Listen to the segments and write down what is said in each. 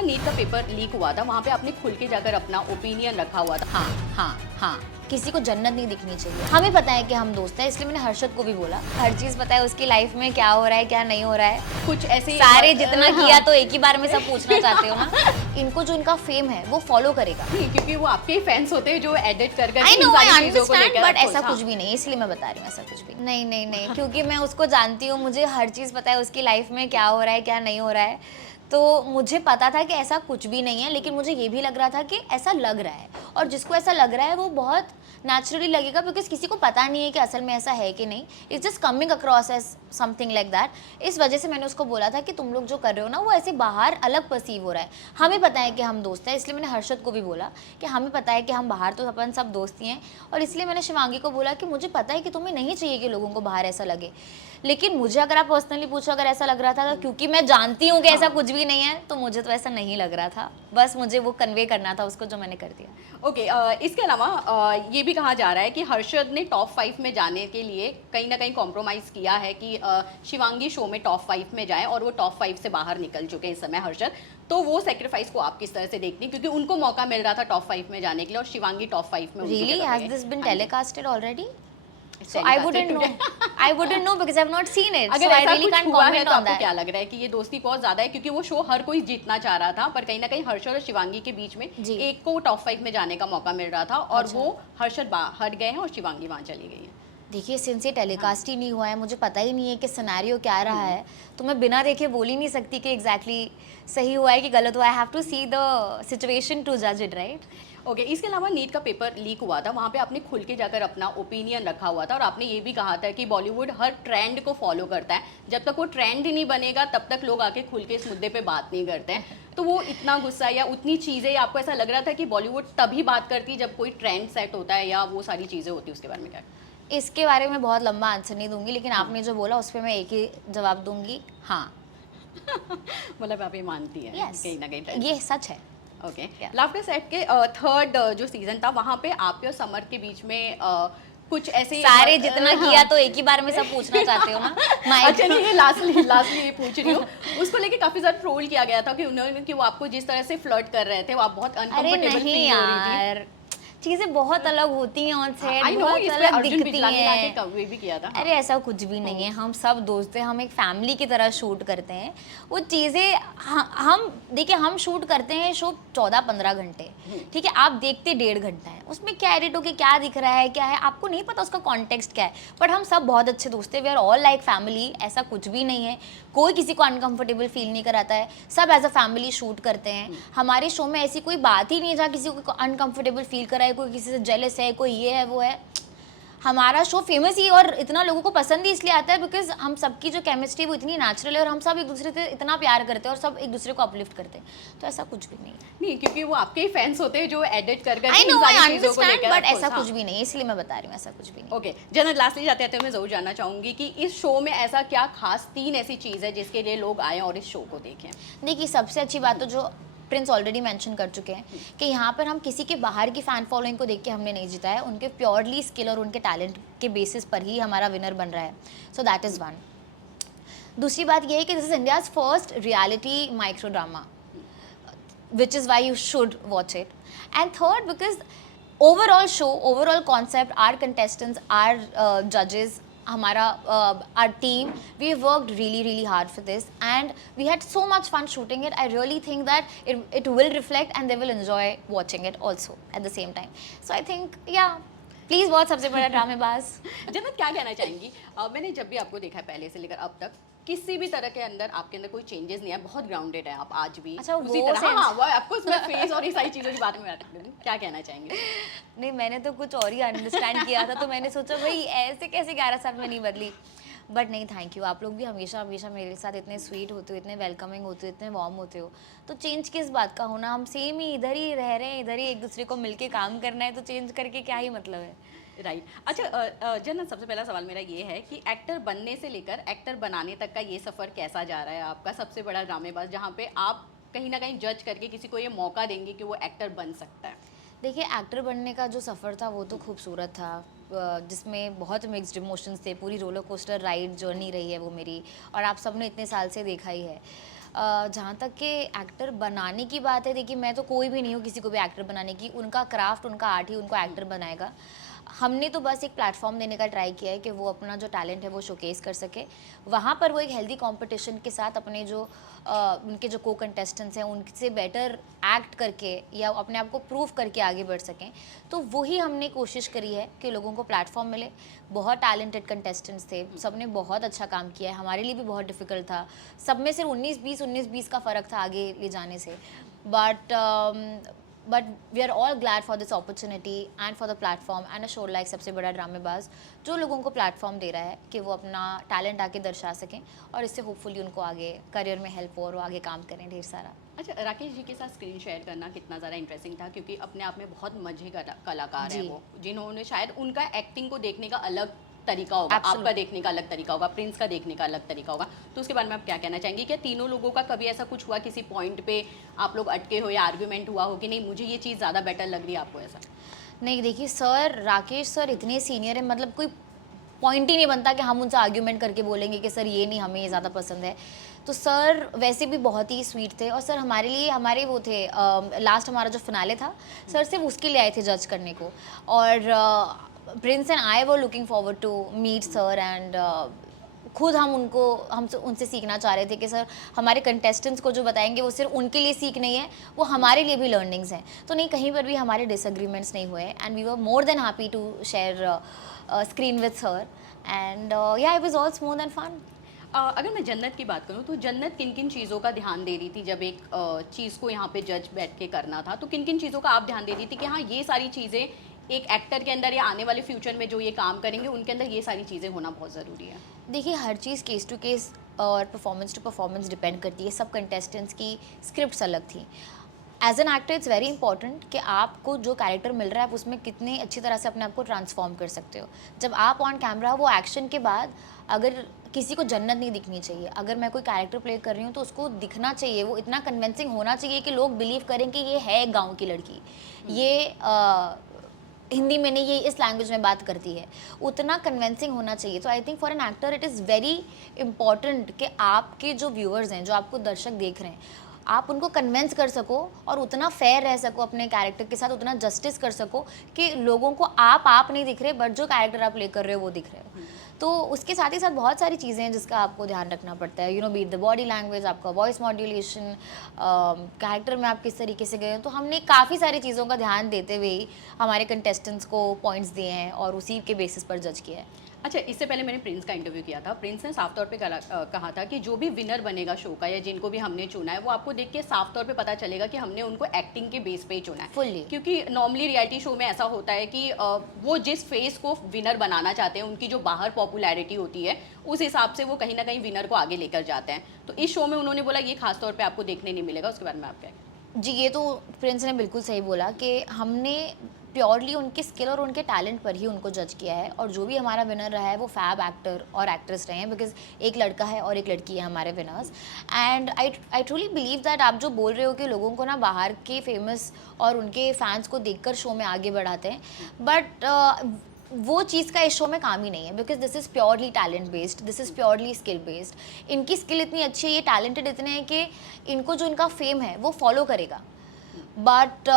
अलावा नीट का paper leak हुआ था, वहाँ पे आपने खुल के जाकर अपना ओपिनियन रखा हुआ था। हाँ, किसी को जन्नत नहीं दिखनी चाहिए। हमें पता है कि हम दोस्त हैं, इसलिए मैंने हर्षद को भी बोला। हर चीज पता है उसकी लाइफ में क्या हो रहा है क्या नहीं हो रहा है। कुछ ऐसे सारे जितना किया तो एक ही बार में सब पूछना चाहते हो ना। इनको जो इनका फेम है वो फॉलो करेगा। नहीं, क्योंकि वो आपके ही फैंस होते हैं जो एडिट कर I know, I understand, but ऐसा कुछ भी नहीं, इसलिए मैं बता रही हूँ ऐसा कुछ भी नहीं क्योंकि मैं उसको जानती हूँ, मुझे हर चीज़ पता है उसकी लाइफ में क्या हो रहा है क्या नहीं हो रहा है। तो मुझे पता था कि ऐसा कुछ भी नहीं है, लेकिन मुझे ये भी लग रहा था कि ऐसा लग रहा है, और जिसको ऐसा लग रहा है वो बहुत नेचुरली लगेगा, बिकॉज किसी को पता नहीं है कि असल में ऐसा है कि नहीं। It's just coming across as something like that. इस वजह से मैंने उसको बोला था कि तुम लोग जो कर रहे हो ना वो ऐसे बाहर अलग परसीव हो रहा है। हमें पता है कि हम दोस्त हैं, इसलिए मैंने हर्षद को भी बोला कि हमें पता है कि हम बाहर तो अपन सब दोस्त ही हैं, और इसलिए मैंने शिवांगी को बोला कि मुझे पता है कि तुम्हें नहीं चाहिए कि लोगों को बाहर ऐसा लगे, लेकिन मुझे अगर आप पर्सनली पूछो अगर ऐसा लग रहा था तो क्योंकि मैं जानती हूँ कि ऐसा कुछ भी नहीं है, तो मुझे तो ऐसा नहीं लग रहा था। बस मुझे वो कन्वे करना था उसको, जो मैंने कर दिया। ओके, इसके अलावा ये भी कहा जा रहा है कि हर्षद ने टॉप 5 में जाने के लिए कहीं ना कहीं कॉम्प्रोमाइज़ किया है कि शिवांगी शो में टॉप 5 में जाए, और वो टॉप 5 से बाहर निकल चुके हैं इस समय हर्षद। तो वो सेक्रीफाइस को आप किस तरह से देखती हैं, क्योंकि उनको मौका मिल रहा था टॉप 5 में जाने के लिए और शिवांगी टॉप 5 में उनकी Really? जगह Has पे है। this been हाँ जी। telecasted already? It's So I wouldn't telecasted know. today। I wouldn't know because I've not seen it. अगर So I ऐसा really कुछ can't हुआ है comment तो on आपको that. क्या लग रहा है कि ये दोस्ती बहुत ज्यादा है, क्योंकि वो शो हर कोई जीतना चाह रहा था, पर कहीं ना कहीं हर्षद और शिवांगी के बीच में जी। एक को टॉप 5 में जाने का मौका मिल रहा था, और अच्छा। वो हर्षद हट गए हैं और शिवांगी वहां चली गई है। देखिए, सिंस ये टेलीकास्ट ही नहीं हुआ है, मुझे पता ही नहीं है कि सिनेरियो क्या रहा है, तो मैं बिना देखे बोल ही नहीं सकती कि एग्जैक्टली सही हुआ है कि गलत हुआ है। I have to see the situation to जज इट, राइट? ओके, इसके अलावा नीट का पेपर लीक हुआ था, वहाँ पे आपने खुल के जाकर अपना ओपिनियन रखा हुआ था, और आपने ये भी कहा था कि बॉलीवुड हर ट्रेंड को फॉलो करता है, जब तक वो ट्रेंड ही नहीं बनेगा तब तक लोग आके खुल के इस मुद्दे पे बात नहीं करते हैं। तो वो इतना गुस्सा या उतनी चीज़ें, आपको ऐसा लग रहा था कि बॉलीवुड तभी बात करती जब कोई ट्रेंड सेट होता है या वो सारी चीज़ें होती है, उसके बारे में क्या? इसके बारे में बहुत लंबा आंसर नहीं दूंगी, लेकिन आपने जो बोला उस पर मैं एक ही जवाब दूंगी, हाँ। मतलब आप ये मानती हैं Yes. कहीं ना कहीं? ये सच है। Okay, Yeah. लाफ्टर सेट के थर्ड जो सीजन था, वहाँ पे आपके और समर के बीच में कुछ ऐसे सारे जितना किया तो एक ही बार में सब पूछना चाहते हो ना। अच्छा नहीं, ये लास्टली ये पूछ रही हूँ, उसको लेके काफी ज्यादा ट्रोल किया गया था कि उन्होंने कि वो आपको जिस तरह से फ्लर्ट कर रहे थे वो आप बहुत अरे अनकंफर्टेबल नहीं फील हो रही थी। यार, चीजें बहुत अलग होती हैं ऑन सेट, आई नो, बहुत इस पे अलग अर्जुन दिखती बिजलानी लाके हैं। कन्वे भी किया था। अरे ऐसा कुछ भी नहीं है, हम सब दोस्त हैं, हम एक फैमिली की तरह शूट करते हैं। वो चीज़ें हम देखिए, हम शूट करते हैं शो 14-15 घंटे, ठीक है, आप देखते 1.5 घंटा है, उसमें क्या एडिट होके क्या दिख रहा है क्या है आपको नहीं पता, उसका कॉन्टेक्स्ट क्या है। बट हम सब बहुत अच्छे दोस्त हैं, we are all like family, ऐसा कुछ भी नहीं है, कोई किसी को अनकंफर्टेबल फील नहीं कराता है, सब एज अ फैमिली शूट करते हैं। हमारे शो में ऐसी कोई बात ही नहीं है जहाँ किसी को अनकंफर्टेबल फील कराए, कोई किसी से जेलस है, कोई ये है वो है। हमारा शो फेमस ही और इतना लोगों को पसंद ही इसलिए आता है बिकॉज हम सबकी जो केमिस्ट्री वो इतनी नेचुरल है, और हम सब एक दूसरे से इतना प्यार करते हैं और सब एक दूसरे को अपलिफ्ट करते हैं, तो ऐसा कुछ भी नहीं है। नहीं, क्योंकि वो आपके ही फैंस होते हैं जो एडिट कर I know, I understand, but ऐसा हाँ। कुछ भी नहीं है, इसलिए मैं बता रही हूँ ऐसा कुछ भी नहीं। ओके, जनरल लास्टली जाते जाते मैं जरूर जानना चाहूंगी कि इस शो में ऐसा क्या खास 3 ऐसी चीज है जिसके लिए लोग आए और इस शो को देखें? देखिए, सबसे अच्छी बात तो जो प्रिंस ऑलरेडी मेंशन कर चुके हैं कि यहाँ पर हम किसी के बाहर की फ़ैन फॉलोइंग को देख के हमने नहीं जीता है, उनके प्योरली स्किल और उनके टैलेंट के बेसिस पर ही हमारा विनर बन रहा है। So that is one. दूसरी बात ये है कि this is India's first reality micro drama, which is why you should watch it. And third, because overall show, overall concept, our contestants, our judges, हमारा our team, we worked really hard for this, and we had so much fun shooting it. I really think that it will reflect and they will enjoy watching it also at the same time. So I think, yeah, please watch सबसे बड़ा ड्रामेबाज। जन्नत, क्या कहना चाहेंगी? मैंने जब भी आपको देखा है पहले से लेकर अब तक, किसी भी तरह के अंदर आपके अंदर कोई चेंजेस नहीं है, बहुत ग्राउंडेड है आप आज भी। अच्छा, उसी वो तरह, sense। हाँ, वो आपको उसमें फेस और ये सारी चीज़ों के बारे में बात करें, क्या कहना चाहेंगे? नहीं, मैंने तो कुछ और ही अंडरस्टैंड किया था, तो मैंने सोचा भाई ऐसे कैसे 11 साल में नहीं बदली। बट नहीं, थैंक यू, आप लोग भी हमेशा मेरे साथ इतने स्वीट होते हो, इतने वेलकमिंग होते हो, इतने वार्म होते हो, तो चेंज किस बात का होना, हम सेम ही इधर ही रह रहे हैं, इधर ही एक दूसरे को मिलके काम करना है, तो चेंज करके क्या ही मतलब है। राइट। अच्छा, जन्नत, सबसे पहला सवाल मेरा ये है कि एक्टर बनने से लेकर एक्टर बनाने तक का ये सफ़र कैसा जा रहा है आपका? सबसे बड़ा ड्रामेबाज जहाँ पे आप कहीं ना कहीं जज करके किसी को ये मौका देंगे कि वो एक्टर बन सकता है। देखिए, एक्टर बनने का जो सफ़र था वो तो खूबसूरत था, जिसमें बहुत मिक्स्ड इमोशंस थे, पूरी रोलर कोस्टर राइड जर्नी रही है वो मेरी, और आप सबने इतने साल से देखा ही है। जहाँ तक कि एक्टर बनाने की बात है, देखिए मैं तो कोई भी नहीं हूँ किसी को भी एक्टर बनाने की, उनका क्राफ्ट उनका आर्ट ही उनको एक्टर बनाएगा। हमने तो बस एक प्लेटफॉर्म देने का ट्राई किया है कि वो अपना जो टैलेंट है वो शोकेस कर सके, वहाँ पर वो एक हेल्दी कंपटीशन के साथ अपने जो उनके जो को कंटेस्टेंट्स हैं उनसे बेटर एक्ट करके या अपने आप को प्रूव करके आगे बढ़ सकें। तो वही हमने कोशिश करी है कि लोगों को प्लेटफॉर्म मिले। बहुत टैलेंटेड कंटेस्टेंट्स थे, सब ने बहुत अच्छा काम किया है, हमारे लिए भी बहुत डिफ़िकल्ट था। सब में सिर्फ 19-20 का फ़र्क था आगे ले जाने से, but we are all glad for this opportunity and for the platform and a show like Sabse Bada ड्रामेबाज, जो लोगों को प्लेटफॉर्म दे रहा है कि वो अपना टैलेंट आके दर्शा सकें और इससे होपफुली उनको आगे करियर में हेल्प हो और वो आगे काम करें ढेर सारा। अच्छा, राकेश जी के साथ स्क्रीन शेयर करना कितना ज़्यादा इंटरेस्टिंग था, क्योंकि अपने आप में बहुत मजे का कलाकार है जी। वो, जिन्होंने शायद उनका एक्टिंग को देखने का अलग तरीका होगा, आपका देखने का अलग तरीका होगा, प्रिंस का देखने का अलग तरीका होगा। तो उसके बारे में आप क्या कहना चाहेंगे? क्या तीनों लोगों का कभी ऐसा कुछ हुआ, किसी पॉइंट पे आप लोग अटके हो या आर्ग्यूमेंट हुआ हो कि नहीं मुझे ये चीज़ ज़्यादा बेटर लग रही है, आपको ऐसा? नहीं देखिए सर, राकेश सर इतने सीनियर है, मतलब कोई पॉइंट ही नहीं बनता कि हम उनसे आर्ग्यूमेंट करके बोलेंगे कि सर ये नहीं, हमें ये ज़्यादा पसंद है। तो सर वैसे भी बहुत ही स्वीट थे और सर हमारे लिए हमारे वो थे, लास्ट हमारा जो फिनाले था सर सिर्फ उसके लिए आए थे जज करने को, और Prince and I were looking forward to meet sir एंड खुद हम उनसे सीखना चाह रहे थे कि सर हमारे कंटेस्टेंट्स को जो बताएंगे वो सिर्फ उनके लिए सीख नहीं है, वो हमारे लिए भी लर्निंग्स हैं। तो नहीं, कहीं पर भी हमारे डिसएग्रीमेंट्स नहीं हुए and we were more than happy to share screen with sir and yeah it was all smooth and fun. अगर मैं जन्नत की बात करूँ तो जन्नत किन किन चीज़ों का ध्यान दे रही थी जब एक चीज़ को यहाँ पे जज बैठ के करना था? तो किन किन चीज़ों का आप ध्यान दे रही थी कि हाँ ये सारी चीज़ें एक एक्टर के अंदर या आने वाले फ्यूचर में जो ये काम करेंगे उनके अंदर ये सारी चीज़ें होना बहुत ज़रूरी है? देखिए हर चीज़ केस टू केस और परफॉर्मेंस टू परफॉर्मेंस डिपेंड करती है। सब कंटेस्टेंट्स की स्क्रिप्ट्स अलग थी। As an actor it's very important कि आपको जो कैरेक्टर मिल रहा है आप उसमें कितने अच्छी तरह से अपने आप को ट्रांसफॉर्म कर सकते हो। जब आप ऑन कैमरा वो एक्शन के बाद, अगर किसी को जन्नत नहीं दिखनी चाहिए, अगर मैं कोई कैरेक्टर प्ले कर रही हूँ तो उसको दिखना चाहिए, वो इतना कन्विंसिंग होना चाहिए कि लोग बिलीव करें कि ये है गाँव की लड़की, ये हिंदी में नहीं, ये इस लैंग्वेज में बात करती है, उतना कन्विंसिंग होना चाहिए। तो I think for an actor it is very important कि आपके जो व्यूअर्स हैं, जो आपको दर्शक देख रहे हैं, आप उनको कन्विंस कर सको और उतना फेयर रह सको अपने कैरेक्टर के साथ, उतना जस्टिस कर सको कि लोगों को आप नहीं दिख रहे बट जो कैरेक्टर आप प्ले कर रहे हो वो दिख रहे हो। तो उसके साथ ही साथ बहुत सारी चीज़ें हैं जिसका आपको ध्यान रखना पड़ता है, बीट द बॉडी लैंग्वेज, आपका वॉइस मॉड्यूलेशन, कैरेक्टर में आप किस तरीके से गए हैं। तो हमने काफ़ी सारी चीज़ों का ध्यान देते हुए ही हमारे कंटेस्टेंट्स को पॉइंट्स दिए हैं और उसी के बेसिस पर जज किया है। अच्छा, इससे पहले मैंने प्रिंस का इंटरव्यू किया था। प्रिंस ने साफ तौर पे कहा था कि जो भी विनर बनेगा शो का या जिनको भी हमने चुना है वो आपको देख के साफ तौर पे पता चलेगा कि हमने उनको एक्टिंग के बेस पे ही चुना है। Fully. क्योंकि नॉर्मली रियलिटी शो में ऐसा होता है कि वो जिस फेस को विनर बनाना चाहते हैं, उनकी जो बाहर पॉपुलैरिटी होती है उस हिसाब से वो कहीं ना कहीं विनर को आगे लेकर जाते हैं। तो इस शो में उन्होंने बोला ये खास तौर पर आपको देखने नहीं मिलेगा, उसके बारे में आप क्या कहें? जी, ये तो प्रिंस ने बिल्कुल सही बोला कि हमने प्योरली उनके स्किल और उनके टैलेंट पर ही उनको जज किया है, और जो भी हमारा विनर रहा है वो फैब एक्टर और एक्ट्रेस रहे हैं, बिकॉज एक लड़का है और एक लड़की है हमारे winners. And I truly believe that आप जो बोल रहे हो कि लोगों को ना बाहर के फेमस और उनके फैंस को देखकर शो में आगे बढ़ाते हैं, बट वो चीज़ का इस शो में काम ही नहीं है, because this is purely talent based, this is purely skill based. इनकी स्किल इतनी अच्छी है, ये टैलेंटेड इतने हैं कि इनको जो इनका फेम है वो फॉलो करेगा। बट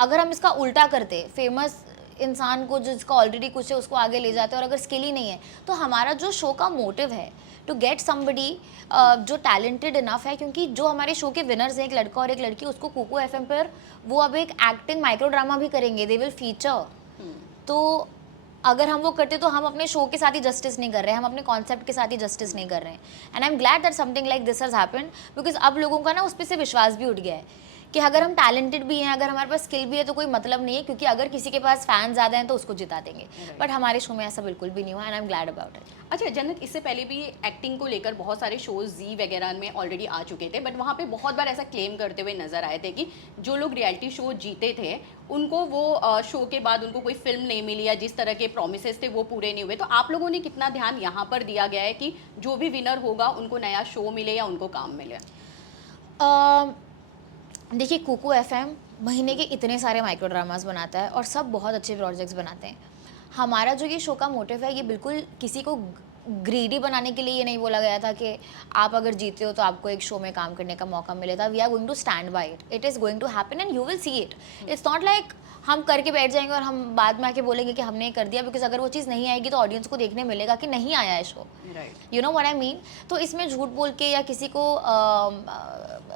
अगर हम इसका उल्टा करते, फेमस इंसान को जिसका ऑलरेडी कुछ है उसको आगे ले जाते और अगर स्किल ही नहीं है, तो हमारा जो शो का मोटिव है टू गेट समबडी जो टैलेंटेड इनफ है, क्योंकि जो हमारे शो के विनर्स हैं एक लड़का और एक लड़की, उसको कुकू एफएम पर वो अब एक एक्टिंग माइक्रो ड्रामा भी करेंगे, दे विल फीचर। तो अगर हम वो करते तो हम अपने शो के साथ ही जस्टिस नहीं कर रहे हैं, हम अपने कॉन्सेप्ट के साथ ही जस्टिस नहीं कर रहे हैं। And I am glad that something like this has happened, because अब लोगों का ना उस पर से विश्वास भी उठ गया है कि अगर हम टैलेंटेड भी हैं, अगर हमारे पास स्किल भी है तो कोई मतलब नहीं है, क्योंकि अगर किसी के पास फैन ज़्यादा हैं तो उसको जिता देंगे। बट हमारे शो में ऐसा बिल्कुल भी नहीं हुआ and I am glad about it. अच्छा जन्नत, इससे पहले भी एक्टिंग को लेकर बहुत सारे शोज जी वगैरह में ऑलरेडी आ चुके थे, बट वहाँ पे बहुत बार ऐसा क्लेम करते हुए नजर आए थे कि जो लोग रियलिटी शो जीते थे उनको वो शो के बाद उनको कोई फिल्म नहीं मिली या जिस तरह के प्रोमिसेस थे वो पूरे नहीं हुए। तो आप लोगों ने कितना ध्यान यहाँ पर दिया गया है कि जो भी विनर होगा उनको नया शो मिले या उनको काम मिले? देखिए कुकू एफएम महीने के इतने सारे माइक्रो ड्रामास बनाता है और सब बहुत अच्छे प्रोजेक्ट्स बनाते हैं। हमारा जो ये शो का मोटिव है, ये बिल्कुल किसी को ग्रीडी बनाने के लिए ये नहीं बोला गया था कि आप अगर जीते हो तो आपको एक शो में काम करने का मौका मिलेगा. We are going to stand by it. It is going to happen and you will see it. It's not like हम करके बैठ जाएंगे और हम बाद में आके बोलेंगे कि हमने कर दिया, बिकॉज अगर वो चीज़ नहीं आएगी तो ऑडियंस को देखने मिलेगा कि नहीं आया है show. Right. You know what I mean. तो इसमें झूठ बोल के या किसी को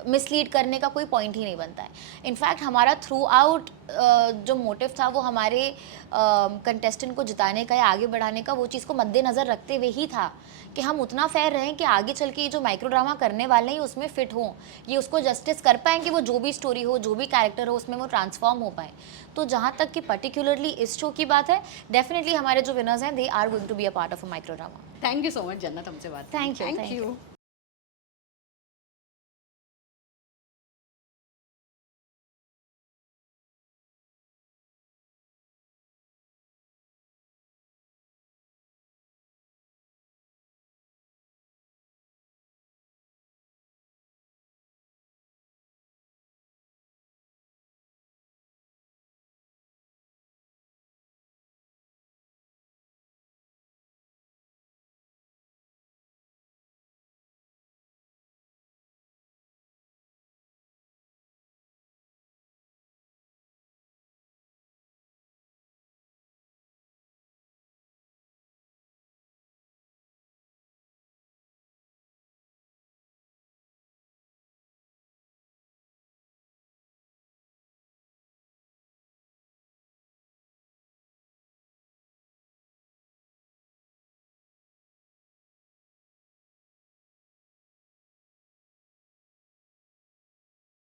मिसलीड करने का कोई पॉइंट ही नहीं बनता है. इनफैक्ट हमारा थ्रू आउट जो मोटिव था वो हमारे कंटेस्टेंट को जिताने का या आगे बढ़ाने का, वो चीज़ को मद्देनज़र रखते हुए ही था कि हम उतना फेयर रहें कि आगे चल के ये जो माइक्रो ड्रामा करने वाले हैं उसमें फिट हों, ये उसको जस्टिस कर पाएँ कि वो जो भी स्टोरी हो, जो भी कैरेक्टर हो, उसमें वो ट्रांसफॉर्म हो पाए. तो जहाँ तक कि पर्टिकुलरली इस शो की बात है, डेफिनेटली हमारे जो विनर्स हैं they are going to be a part of a micro drama. Thank you so much Jannat हमसे बात. Thank you.